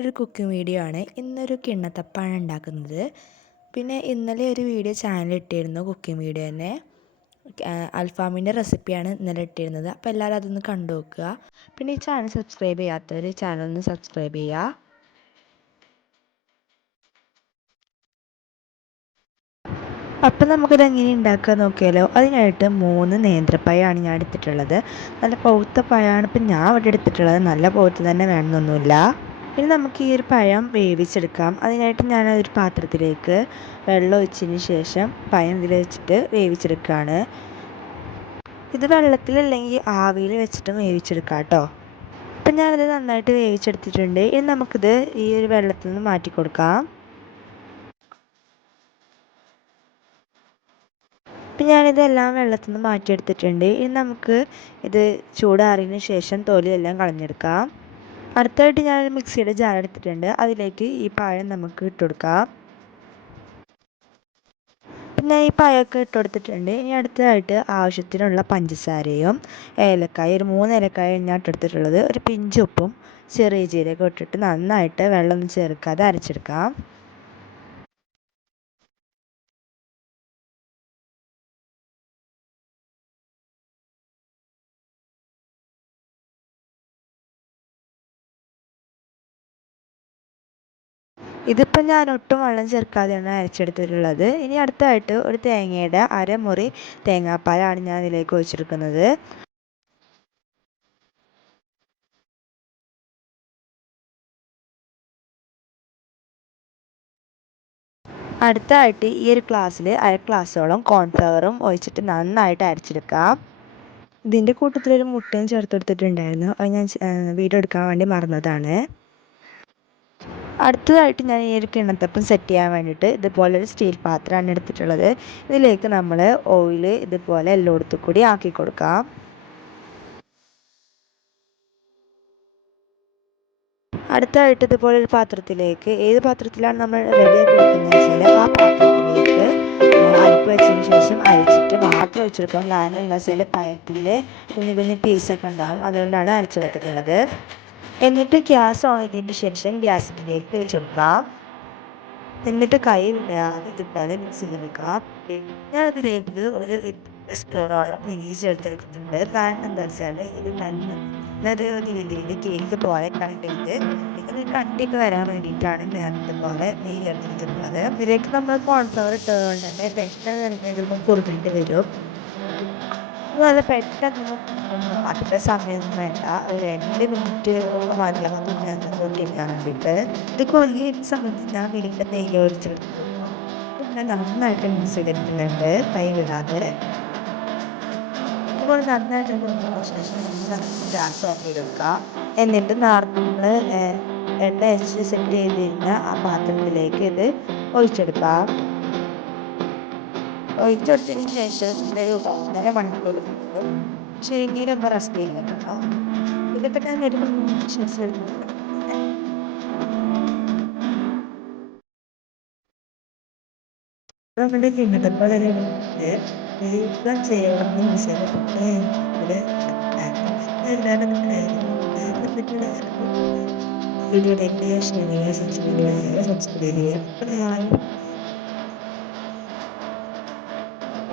ഒരു cooking video ആണ്. ഇന്നൊരു കിണ്ണത്തപ്പാണ് ഉണ്ടാക്കുന്നത്. പിന്നെ ഇന്നലെ ഒരു വീഡിയോ ചാനൽ ഇട്ടിരുന്നു, കുക്കിംഗ് വീഡിയോ തന്നെ. അൽഫാമിൻ്റെ റെസിപ്പിയാണ് ഇന്നലെ ഇട്ടിരുന്നത്. അപ്പോൾ എല്ലാവരും അതൊന്ന് കണ്ടു നോക്കുക. പിന്നെ ഈ ചാനൽ സബ്സ്ക്രൈബ് ചെയ്യാത്തവർ ചാനൽ ഒന്ന് സബ്സ്ക്രൈബ് ചെയ്യുക. അപ്പം നമുക്കിത് എങ്ങനെ ഉണ്ടാക്കുക നോക്കിയാലോ. അതിനായിട്ട് 3 നേന്ത്രപ്പഴമാണ് ഞാൻ എടുത്തിട്ടുള്ളത്. നല്ല പഴുത്ത പഴമാണ് ഇപ്പം ഞാൻ ഇവിടെ എടുത്തിട്ടുള്ളത്. നല്ല പഴുത്ത് തന്നെ വേണമെന്നൊന്നുമില്ല. ഇനി നമുക്ക് ഈ ഒരു പഴം വേവിച്ചെടുക്കാം. അതിനായിട്ട് ഞാനൊരു പാത്രത്തിലേക്ക് വെള്ളം ഒഴിച്ചതിന് ശേഷം പഴം ഇതിൽ വെച്ചിട്ട് വേവിച്ചെടുക്കുകയാണ്. ഇത് വെള്ളത്തിലല്ലെങ്കിൽ ആവിയിൽ വെച്ചിട്ടും വേവിച്ചെടുക്കാം കേട്ടോ. അപ്പം ഞാനിത് നന്നായിട്ട് വേവിച്ചെടുത്തിട്ടുണ്ട്. ഇനി നമുക്കിത് ഈ ഒരു വെള്ളത്തിൽ നിന്ന് മാറ്റി കൊടുക്കാം. അപ്പം ഞാനിതെല്ലാം വെള്ളത്തിൽ നിന്ന് മാറ്റിയെടുത്തിട്ടുണ്ട്. ഇനി നമുക്ക് ഇത് ചൂടാറിയതിന് ശേഷം തൊലിയെല്ലാം കളഞ്ഞെടുക്കാം. അടുത്തായിട്ട് ഞാൻ മിക്സിയുടെ ജാർ എടുത്തിട്ടുണ്ട്. അതിലേക്ക് ഈ പഴം നമുക്ക് ഇട്ട് കൊടുക്കാം. പിന്നെ ഈ പഴമൊക്കെ ഇട്ട് കൊടുത്തിട്ടുണ്ട്. ഇനി അടുത്തതായിട്ട് ആവശ്യത്തിനുള്ള പഞ്ചസാരയും ഏലക്കായ, ഒരു 3 ഏലക്കായ ഞാൻ ഇട്ടെടുത്തിട്ടുള്ളത്. ഒരു പിഞ്ച് ഉപ്പും ചെറിയ ജീരകം ഇട്ടിട്ട് നന്നായിട്ട് വെള്ളമൊന്നും ചേർക്കാതെ അരച്ചെടുക്കാം. ഇതിപ്പോൾ ഞാൻ ഒട്ടും വെള്ളം ചേർക്കാതെയാണ് അരച്ചെടുത്തിട്ടുള്ളത്. ഇനി അടുത്തതായിട്ട് ഒരു തേങ്ങയുടെ അരമുറി തേങ്ങാപ്പാലാണ് ഞാൻ ഇതിലേക്ക് ഒഴിച്ചെടുക്കുന്നത്. അടുത്തതായിട്ട് ഈ ഒരു ഗ്ലാസ്സിൽ അര ഗ്ലാസ്സോളം കോൺഫ്ലവറും ഒഴിച്ചിട്ട് നന്നായിട്ട് അരച്ചെടുക്കാം. ഇതിൻ്റെ കൂട്ടത്തിലൊരു മുട്ടയും ചേർത്തെടുത്തിട്ടുണ്ടായിരുന്നു. അത് ഞാൻ വീഡിയോ എടുക്കാൻ വേണ്ടി മറന്നതാണ്. അടുത്തതായിട്ട് ഞാൻ ഈ ഒരു കിണ്ണത്തപ്പം സെറ്റ് ചെയ്യാൻ വേണ്ടിയിട്ട് ഇതുപോലൊരു സ്റ്റീൽ പാത്രമാണ് എടുത്തിട്ടുള്ളത്. ഇതിലേക്ക് നമ്മൾ ഓയിൽ ഇതുപോലെ എല്ലായിടത്തും കൂടി ആക്കി കൊടുക്കാം. അടുത്തതായിട്ട് ഇതുപോലെ ഒരു പാത്രത്തിലേക്ക്, ഏത് പാത്രത്തിലാണ് നമ്മൾ റെഡിയാക്കി വെക്കുന്നത് വെച്ചാൽ ആ പാത്രത്തിലേക്ക് അരിപ്പ് വെച്ചതിന് ശേഷം അരച്ചിട്ട് മാത്രം വെച്ചെടുക്കാം. കാരണം എന്താ വെച്ചാൽ പഴത്തിൽ കുഞ്ഞു കുഞ്ഞു പീസൊക്കെ ഉണ്ടാകും, അതുകൊണ്ടാണ് അരച്ചെടുത്തിട്ടുള്ളത്. എന്നിട്ട് ഗ്യാസ് ഓൺ ചെയ്തതിന് ശേഷം ഗ്യാസിലേക്ക് വെച്ചെടുക്കാം. എന്നിട്ട് കൈ ഇതിട്ടാതെ മിക്സ് ചെയ്തെടുക്കാം. ഞാനതിലേക്ക് ഒരു സ്പൂണോളം നെയ്യ് ചേർത്തെടുത്തിട്ടുണ്ട്. കാരണം എന്താ വെച്ചാൽ ഇത് നല്ലൊരു രീതിയിൽ കേക്ക് പോലെ കണ്ടിട്ട് ഇത് കട്ടിയൊക്കെ വരാൻ വേണ്ടിയിട്ടാണ് ഞാൻ ഇതുപോലെ നെയ്യ് ചേർത്തെടുത്തിട്ടുള്ളത്. ഇതിലേക്ക് നമ്മൾ കോൺഫ്ലവർ ഇട്ടതുകൊണ്ട് തന്നെ പെട്ടെന്ന് കുറുകിയിട്ട് വരും. നല്ല പെട്ടെന്ന് അധിക സമയമൊന്നും വേണ്ട, ഒരു 2 മിനിറ്റ് മതിയാകും പൊട്ടിക്കാൻ വേണ്ടിയിട്ട്. ഇത് കുറുകിയ സമയത്ത് ഞാൻ വീണ്ടും നെയ്യ് ഒഴിച്ചെടുത്തു. പിന്നെ നന്നായിട്ട് മിക്സ് ചെയ്തിട്ടുണ്ട് കൈ വിടാതെ. ഇപ്പോൾ നന്നായിട്ട് ശേഷം ഗ്യാസ് ഓഫ് ചെയ്തെടുക്കുക. എന്നിട്ട് നമ്മൾ എണ്ണ അരിച്ച് സെറ്റ് ചെയ്തിരുന്ന ആ പാത്രത്തിലേക്ക് ഇത് ഒഴിച്ചെടുക്കാം. ഒഴിച്ചെടുത്തതിന് ശേഷം ഒരു 1.5 മണിക്കൂർ ചെറുങ്ങീരൊന്ന് റെസ്റ്റ് ചെയ്യാൻ കേട്ടോ. ഇതൊക്കെ ഞാൻ ഒരു ശേഷം നമ്മുടെ കിണ്ണത്തപ്പം വേഗം ചെയ്യണമെന്ന് വെച്ചാൽ എല്ലാവരും വീഡിയോയിലേക്ക് സബ്സ്ക്രൈബ് ചെയ്യുക.